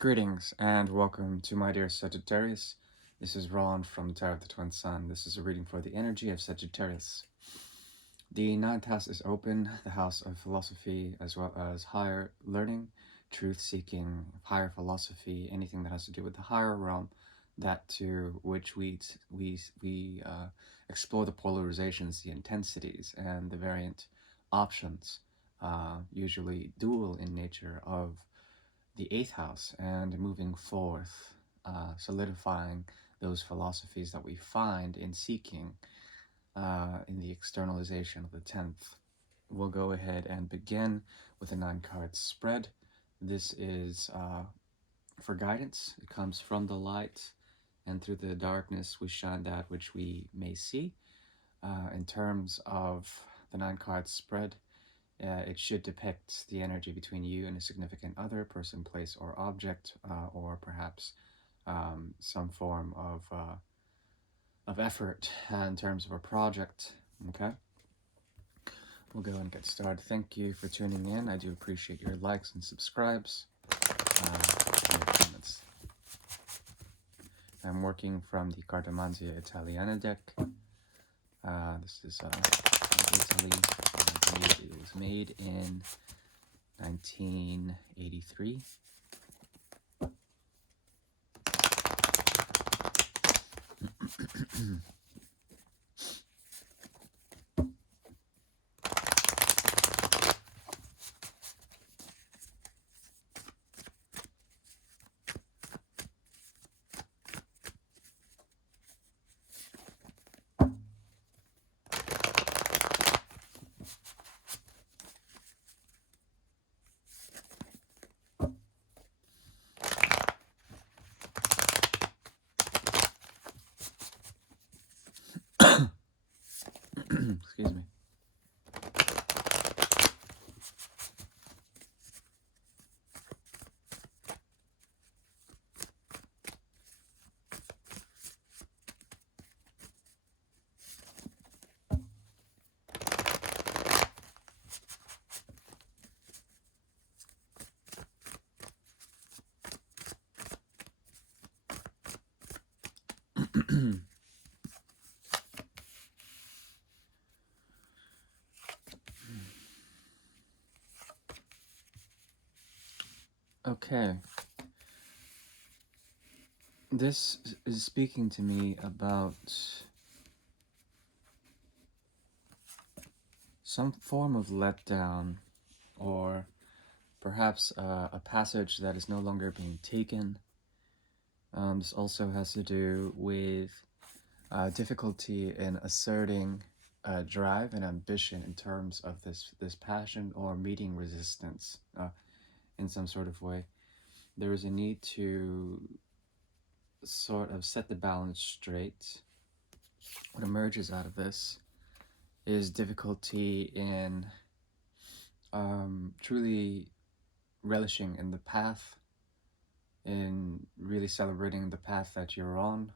Greetings and welcome to my dear Sagittarius. This is Ron from the Tarot of the Twin Sun. This is a reading for the energy of Sagittarius. The ninth house is open, the house of philosophy, as well as higher learning, truth-seeking, higher philosophy, anything that has to do with the higher realm, that to which we explore the polarizations, the intensities, and the variant options, usually dual in nature, of the eighth house, and moving forth, solidifying those philosophies that we find in seeking in the externalization of the 10th. We'll go ahead and begin with a 9-card spread. This is for guidance. It comes from the light, and through the darkness we shine that which we may see. In terms of the 9-card spread, it should depict the energy between you and a significant other, person, place, or object, or perhaps some form of effort in terms of a project. Okay, we'll go and get started. Thank you for tuning in. I do appreciate your likes and subscribes, and your comments. I'm working from the Cartomanzia Italiana deck. This is from Italy. It was made in 1983. Excuse me. Okay. This is speaking to me about some form of letdown, or perhaps a passage that is no longer being taken. This also has to do with difficulty in asserting drive and ambition in terms of this passion, or meeting resistance in some sort of way. There is a need to sort of set the balance straight. What emerges out of this is difficulty in truly relishing in the path, in really celebrating the path that you're on.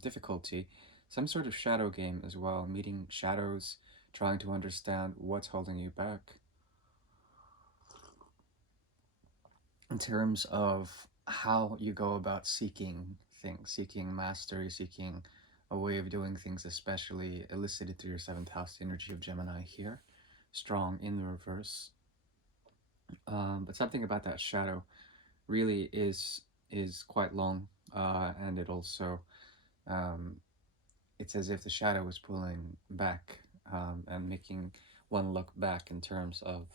Difficulty, some sort of shadow game as well, meeting shadows, trying to understand what's holding you back in terms of how you go about seeking things, seeking mastery, seeking a way of doing things, especially elicited through your 7th house, the energy of Gemini here, strong in the reverse. But something about that shadow really is quite long, and it also it's as if the shadow is pulling back, and making one look back in terms of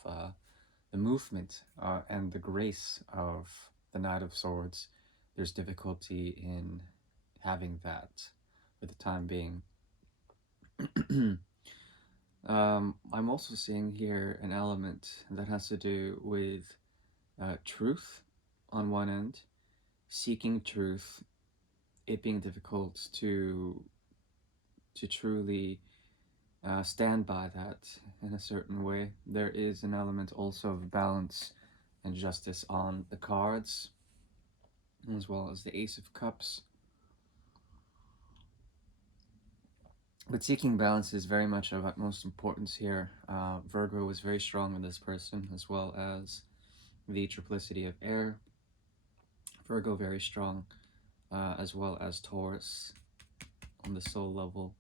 the movement and the grace of the Knight of Swords. There's difficulty in having that for the time being. I'm also seeing here an element that has to do with truth on one end, seeking truth, it being difficult to truly stand by that in a certain way. There is an element also of balance and justice on the cards, as well as the Ace of Cups. But seeking balance is very much of utmost importance here. Virgo is very strong with this person, as well as the triplicity of air, Virgo very strong, as well as Taurus on the soul level.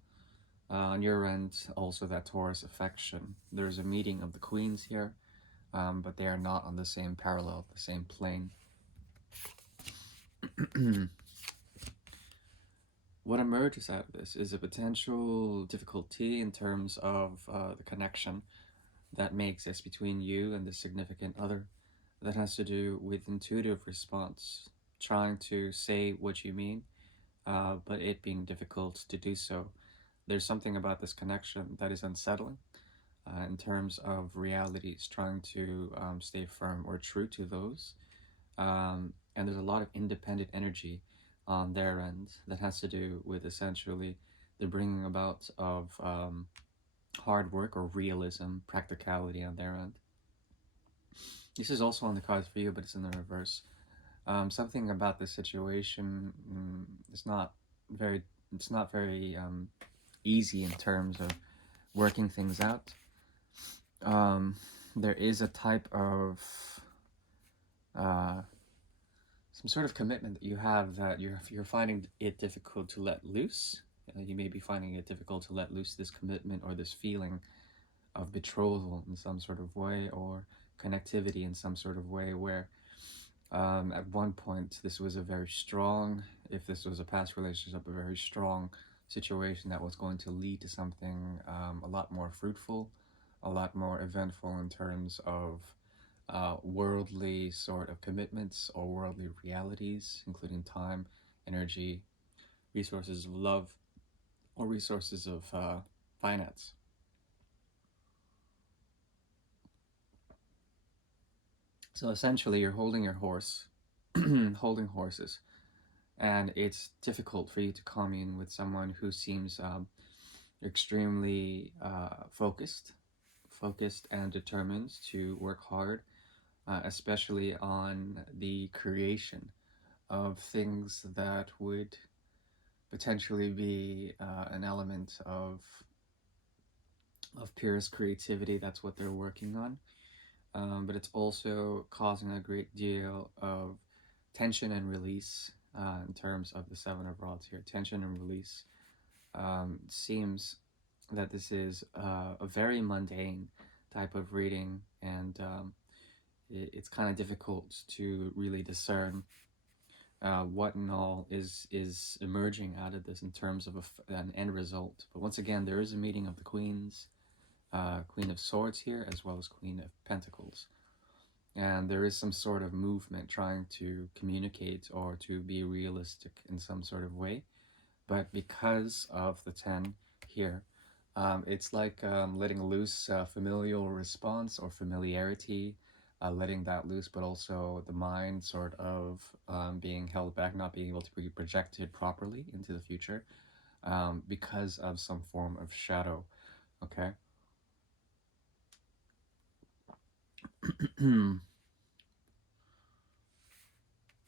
On your end, also that Taurus affection. There's a meeting of the queens here, but they are not on the same parallel, the same plane. What emerges out of this is a potential difficulty in terms of the connection that may exist between you and the significant other, that has to do with intuitive response, trying to say what you mean, but it being difficult to do so. There's something about this connection that is unsettling in terms of realities, trying to stay firm or true to those. And there's a lot of independent energy on their end that has to do with essentially the bringing about of hard work or realism, practicality on their end. This is also on the cards for you, but it's in the reverse. Something about this situation is not very. It's not very easy in terms of working things out. There is a type of some sort of commitment that you have that you're finding it difficult to let loose. You may be finding it difficult to let loose this commitment or this feeling of betrothal in some sort of way, or connectivity in some sort of way, where at one point this was a very strong, if this was a past relationship, a very strong situation that was going to lead to something a lot more fruitful, a lot more eventful in terms of worldly sort of commitments or worldly realities, including time, energy, resources of love, or resources of finance. So essentially, you're holding your horse, holding horses, and it's difficult for you to commune with someone who seems extremely focused and determined to work hard, especially on the creation of things that would potentially be an element of purest creativity. That's what they're working on. But it's also causing a great deal of tension and release in terms of the Seven of Rods here. Tension and release. Seems that this is a very mundane type of reading, and it's kind of difficult to really discern what and all is emerging out of this in terms of an end result. But once again, there is a meeting of the queens, Queen of Swords here, as well as Queen of Pentacles. And there is some sort of movement trying to communicate or to be realistic in some sort of way. But because of the 10 here, it's like letting loose familial response or familiarity, letting that loose, but also the mind sort of being held back, not being able to be projected properly into the future because of some form of shadow. Okay.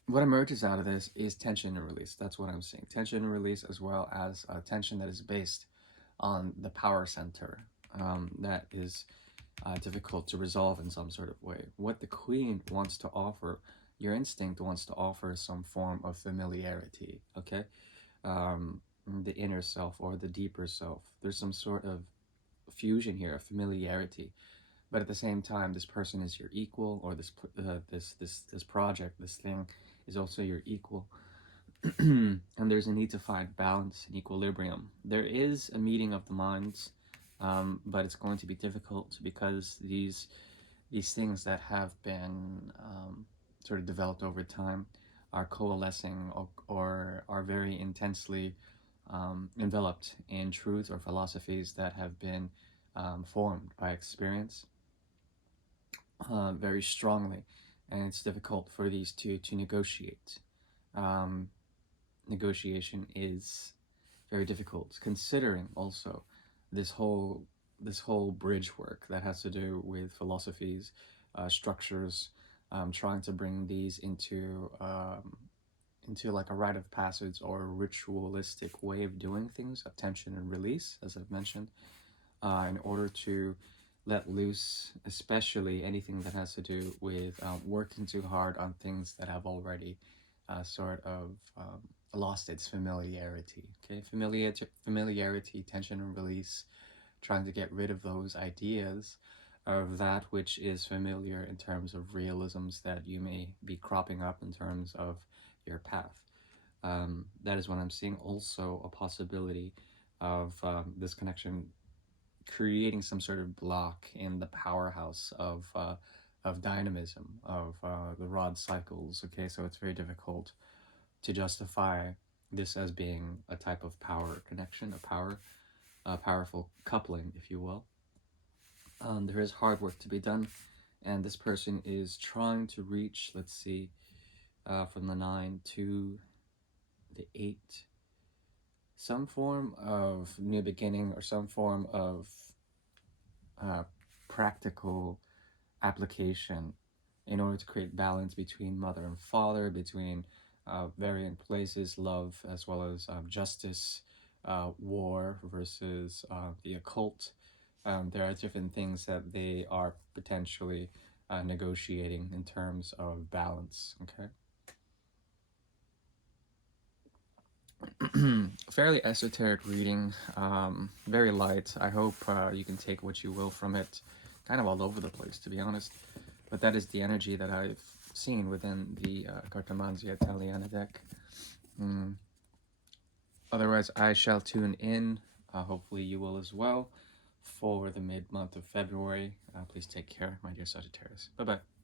What emerges out of this is tension and release. That's what I'm seeing. Tension and release, as well as tension that is based on the power center that is difficult to resolve in some sort of way. What the queen wants to offer, your instinct wants to offer some form of familiarity, okay? The inner self or the deeper self. There's some sort of fusion here, of familiarity. But at the same time, this person is your equal, or this project, this thing is also your equal. And there's a need to find balance and equilibrium. There is a meeting of the minds, but it's going to be difficult because these things that have been sort of developed over time are coalescing, or are very intensely enveloped in truths or philosophies that have been formed by experience very strongly, and it's difficult for these two to negotiate. Um, Negotiation is very difficult, considering also this whole bridge work that has to do with philosophies, structures, trying to bring these into like a rite of passage or a ritualistic way of doing things, attention and release, as I've mentioned, in order to let loose, especially anything that has to do with working too hard on things that have already sort of lost its familiarity. Okay, familiarity, tension and release, trying to get rid of those ideas of that which is familiar in terms of realisms that you may be cropping up in terms of your path. That is what I'm seeing. Also, a possibility of this connection creating some sort of block in the powerhouse of dynamism of the rod cycles. Okay, so it's very difficult to justify this as being a type of power connection, a powerful coupling, if you will. There is hard work to be done, and this person is trying to reach, let's see, from the 9 to the 8, some form of new beginning or some form of practical application in order to create balance between mother and father, between variant places, love as well as justice, war versus the occult. There are different things that they are potentially negotiating in terms of balance. Okay. Fairly esoteric reading, very light. I hope you can take what you will from it. Kind of all over the place, to be honest. But that is the energy that I've seen within the Cartomanzia Italiana deck. Otherwise, I shall tune in. Hopefully you will as well for the mid-month of February. Please take care, my dear Sagittarius. Bye-bye.